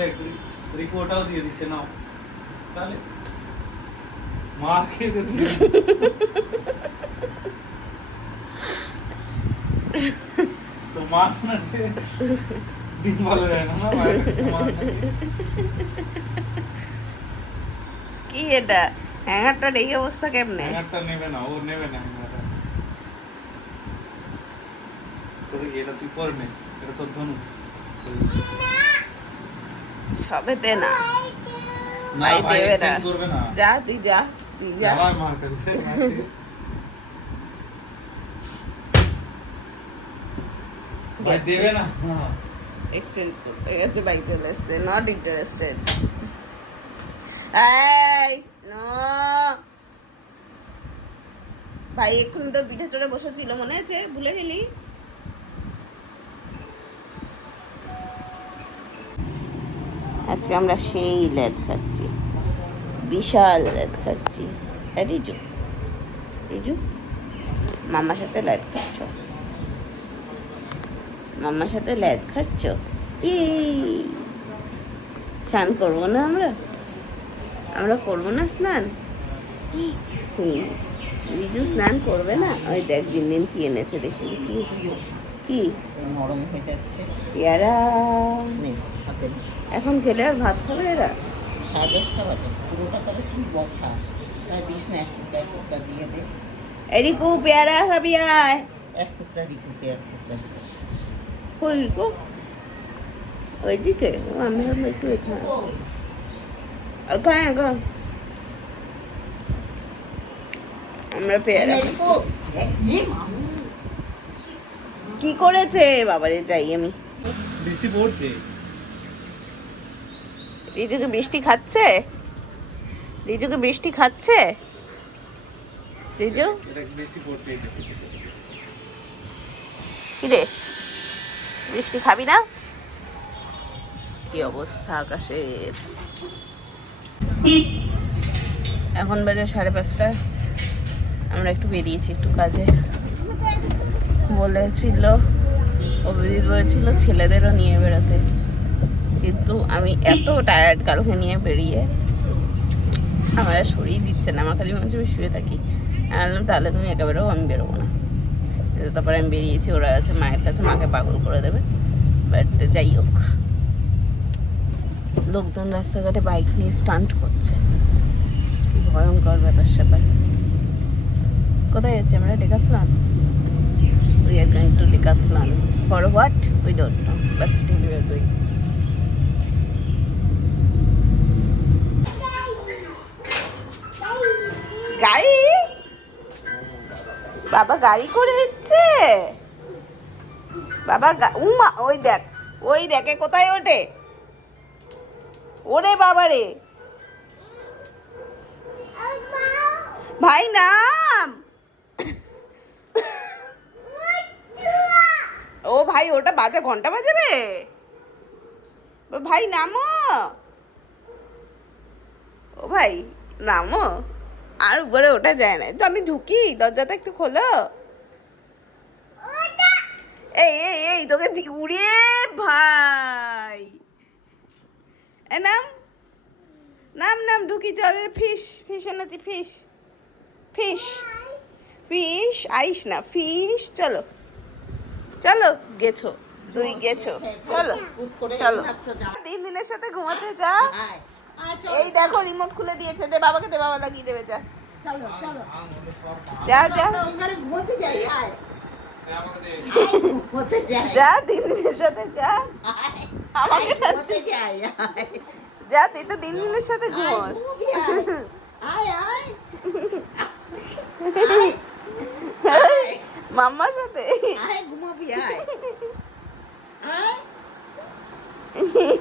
দেখ রিপোর্টটাও দিয়ে দিচ্ছে নাও তাহলে মা খেয়ে গেছে তো মা না দিন ভালো যায় না কি এটা হ্যাঙ্গারটার এই অবস্থা কেমনে? হ্যাঙ্গারটা নেবে না, ও নেবে না হ্যাঙ্গারটা। তোর এটা তুই পরে নে, এটা তোর ধনু। সবে দে না, না ভাই ভাই দেবে না। এক্সচেঞ্জ করবে না। যা তুই যা, তুই যা। আবার মার খাচ্ছে ভাই দেবে না। এক্সচেঞ্জ করতে গেছে, ভাই চলে এসছে, নট ইন্টারেস্টেড। এই নো ভাই, এক্ষুনি তোর পিঠে চড়ে বসেছিল, মনে আছে? ভুলে গেলি? আজকে আমরা সেই লেদ খাচ্ছি, বিশাল লেদ খাচ্ছি। রিজু, রিজু মামার সাথে লেদ খাচ্ছ, মামার সাথে লেদ খাচ্ছ। ই স্নান করবো না আমরা? আমরা করবো না স্নান? রিজু স্নান করবে না? ওই দেখ দিন দিন কি এনেছে দেখি। কি কি নরম হয়ে যাচ্ছে পেয়ারা? নেই হাতে। এখন খেলে আর ভাত খাবে এরা? 10:30 বাজে, পুরোটা তাহলে তুই বখা, তাই দিস না, এক টুকরা দিয়ে দে। রিকু পেয়ারা খাবি? আয় এক টুকরা রিকুকে এক টুকরা দিস। কই রিকু? ওইদিকে? আমি ভাবলাম একটু এখানে। ওখানে আমরা পেয়ারা কি করেছে বাবারে? যাই আমি। বৃষ্টি পড়ছে। রিজুকে বৃষ্টি খাচ্ছে? রিজুকে বৃষ্টি খাচ্ছে? রিজু এটা বৃষ্টি পড়ছে। কি রে, বৃষ্টি খাবি না? কি অবস্থা আকাশের! এখন বাজে 5:30। আমরা একটু বেরিয়েছি, একটু কাজে বলেছিল, অভিজিৎ বলেছিল ছেলেদেরও নিয়ে বেরোতে, কিন্তু আমি এত টায়ার্ড কালকে নিয়ে বেরিয়ে, আমার আর শরীর দিচ্ছে না, আমার খালি মনে হচ্ছে আমি শুয়ে থাকি। আমি বললাম তাহলে তুমি একা বেরো, আমি বেরোবো না। তারপরে আমি বেরিয়েছি, ওরা আছে মায়ের কাছে, মাকে পাগল করে দেবে। বাট যাই হোক, লোকজন রাস্তাঘাটে বাইক নিয়ে স্টান্ট করছে, কি ভয়ঙ্কর ব্যাপার স্যাপার। কোথায় যাচ্ছি আমরা? Decathlon? We are going to Decathlon. For what? We don't know. But still we are going. গাড়ি? বাবা গাড়ি করে দিচ্ছে? বাবা উমা, ওই দেখ, ওই দেখে কোথায় ওঠে। ওরে বাবা রে, ভাই নাম। ও ভাই, ওটা বাজে, ঘন্টা বাজাবে ভাই, নামো। ও ভাই নামো, আর উপরে ওঠা যায় না তো। আমি ঢুকি, দরজাটা একটু খোলো। এই এই এই তোকে উড়ে ভাই, এ নাম নাম নাম, ঢুকি, চল। ফিশ, ফিশ এনেছি, ফিশ ফিশ ফিশ, আইস না, ফিশ। চলো চলো, গেছো, তুই গেছো, চলো চলো। দিনের সাথে ঘুমাতে যা। এই দেখো রিমোট খুলে দিয়েছে, দে বাবাকে, দে, বাবা লাগিয়ে দেবে, যা চলো চলো, যা যা ওখানে ঘুমোতে যাই। আয় ঘুমোতে যাই, যা, দিনের সাথে যা। আমাকে ঘুমোতে যাই। যা, তুই তো দিনের সাথে ঘুমোস। আয় আয় মাম্মার সাথে আয়, ঘুমাবি, আয় আয়।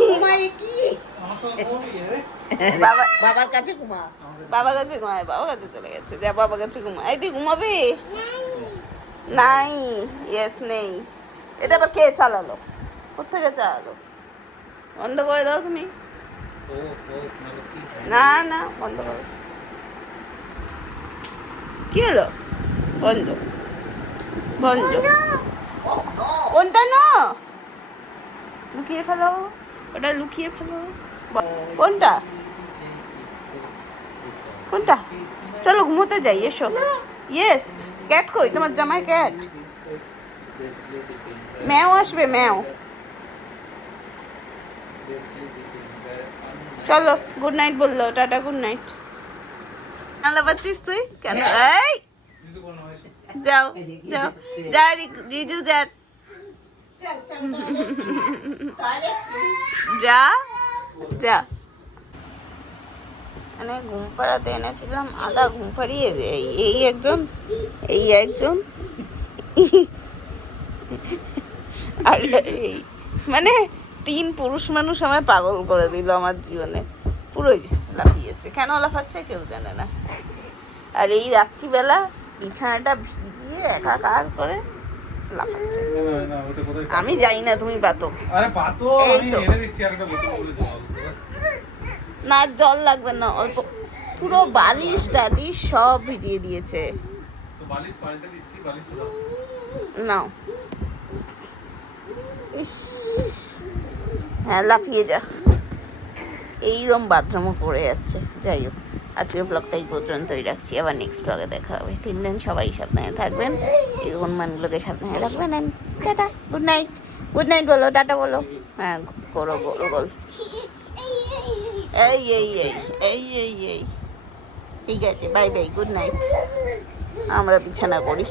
ঘুমাই কি? আমার সঙ্গে ঘুমাবি রে? বাবা, বাবার কাছে ঘুমা। বাবার কাছে ঘুমায়, বাবার কাছে চলে গেছে, যা বাবার কাছে ঘুমা। এই তুই ঘুমাবি? নাই, ইয়েস নেই। এটা আবার কে চালালো? কোথেকে চালালো? বন্ধ করে দাও তুমি। ও মানে কি? না না, বন্ধ করো। কি হলো? বন্ধ বন্ধ। কোনটা? না লুকিয়ে ফেলো। ওটা লুকিয়ে ফেলো। কোনটা কোনটা? চলো ঘুমোতে যাই, এসো। ইয়েস, ক্যাট কই তোমার জামাই? ক্যাট ম্যাও আসবে, ম্যাও। চলো গুড নাইট বললো, টাটা গুড নাইট। নালা পাচ্ছিস তুই কেন? এই কিছু কোনো হয়েছে যাও যাও, যা রিজু যা, যা যা। মানে ঘুম পাড়াতে এনেছিলাম, আধা ঘুম পাড়িয়ে এই একজন, এই একজন, আর এই মানে 3 পুরুষ মানুষ আমায় পাগল করে দিল আমার জীবনে। পুরোই লাফিয়েছে, কেন লাফাচ্ছে কেউ জানে না। আর এই রাত্রিবেলা বিছানাটা ভিজিয়ে একাকার করে লাফাচ্ছে। না ওটা কোথায়? আমি যাই না, তুমি পাতো। আরে পাতো, এই আমি তো। এনে দিচ্ছি আর একটা বোতল করে জল। না জল লাগবে না, অল্প। পুরো বালিশ টালিশ সব ভিজিয়ে দিয়েছে। তো বালিশ পাল্টে দিচ্ছি, বালিশ তো দাও। নাও। ইস, হ্যাঁ লাফিয়ে যা। এইরকম বাথরুমও পড়ে যাচ্ছে। যাই হোক, আজকের ব্লগটা এই পর্যন্তই রাখছি, আবার নেক্সট ব্লগে দেখা হবে। ঠিক দেন, সবাই সাবধানে থাকবেন, এই হনুমানগুলোকে সাবধানে রাখবেন। And tata good night. Good night বলো, টাটা বলো। হ্যাঁ করো, গোল গোল। এই এই এই এই এই এই ঠিক আছে, বাই বাই, গুড নাইট। আমরা বিছানা করি।